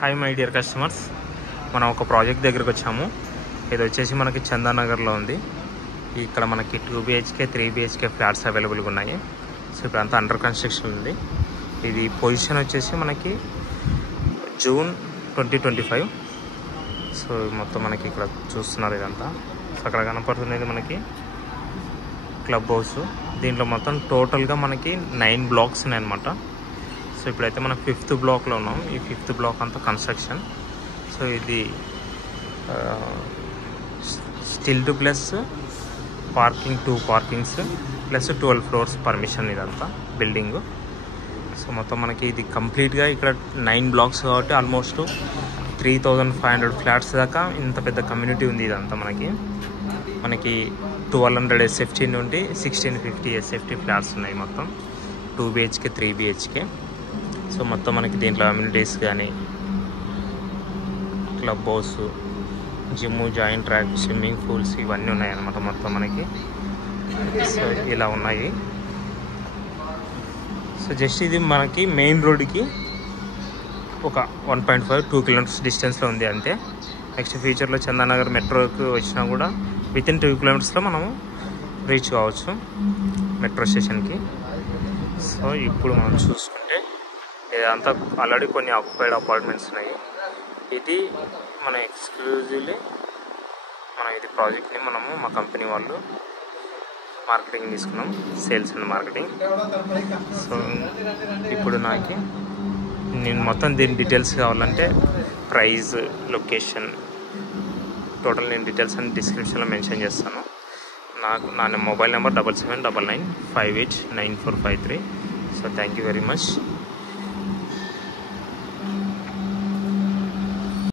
Hi my dear customers, మనం ఒక project దగ్గరికి వచ్చాము. ఇది వచ్చేసి మనకి చందానగర్లో ఉంది. ఇక్కడ మనకి 2 BHK 3 BHK ఫ్లాట్స్ అవైలబుల్గా ఉన్నాయి. సో ఇప్పుడు అంతా అండర్ కన్స్ట్రక్షన్ ఉంది. ఇది పొజిషన్ వచ్చేసి మనకి జూన్ 2025. సో మొత్తం మనకి ఇక్కడ చూస్తున్నారు ఇదంతా. సో అక్కడ కనపడుతున్నది మనకి క్లబ్ హౌస్. దీంట్లో మొత్తం టోటల్గా మనకి 9 బ్లాక్స్ ఉన్నాయన్నమాట. సో ఇప్పుడైతే మనం 5th బ్లాక్లో ఉన్నాం. ఈ 5th బ్లాక్ అంతా కన్స్ట్రక్షన్. సో ఇది stilt plus parking, 2 parkings plus 12 floors permission ఇదంతా బిల్డింగ్. సో మొత్తం మనకి ఇది కంప్లీట్గా ఇక్కడ 9 బ్లాక్స్ కాబట్టి ఆల్మోస్ట్ 3500 ఫ్లాట్స్ దాకా ఇంత పెద్ద కమ్యూనిటీ ఉంది. ఇదంతా మనకి 1200 SFT నుండి 1650 SFT ఫ్లాట్స్ ఉన్నాయి. మొత్తం 2 BHK 3 BHK. సో మొత్తం మనకి దీంట్లో అమ్యూనిటీస్ కానీ club house, gym, joint track, swimming pools ఇవన్నీ ఉన్నాయన్నమాట మొత్తం మనకి. సో ఇలా ఉన్నాయి. సో జస్ట్ ఇది మనకి మెయిన్ రోడ్కి ఒక 1.5-2 కిలోమీటర్స్ డిస్టెన్స్లో ఉంది అంతే. నెక్స్ట్ ఫ్యూచర్లో చందానగర్ మెట్రోకి వచ్చినా కూడా వితిన్ 2 కిలోమీటర్స్లో మనము రీచ్ కావచ్చు మెట్రో స్టేషన్కి. సో ఇప్పుడు మనం చూసుకుంటే ఇదంతా ఆల్రెడీ కొన్ని ఆక్యుపైడ్ అపార్ట్మెంట్స్ ఉన్నాయి. ఇది మన ఎక్స్క్లూజివ్లీ ఇది ప్రాజెక్ట్ని మనము మా కంపెనీ వాళ్ళు మార్కెటింగ్ తీసుకున్నాం, సేల్స్ అండ్ మార్కెటింగ్. సో ఇప్పుడు నేను మొత్తం దీని డీటెయిల్స్ కావాలంటే ప్రైస్, లొకేషన్, టోటల్ నేను డీటెయిల్స్ అన్ని డిస్క్రిప్షన్లో మెన్షన్ చేస్తాను. నా mobile number 7799589453. So thank you very much.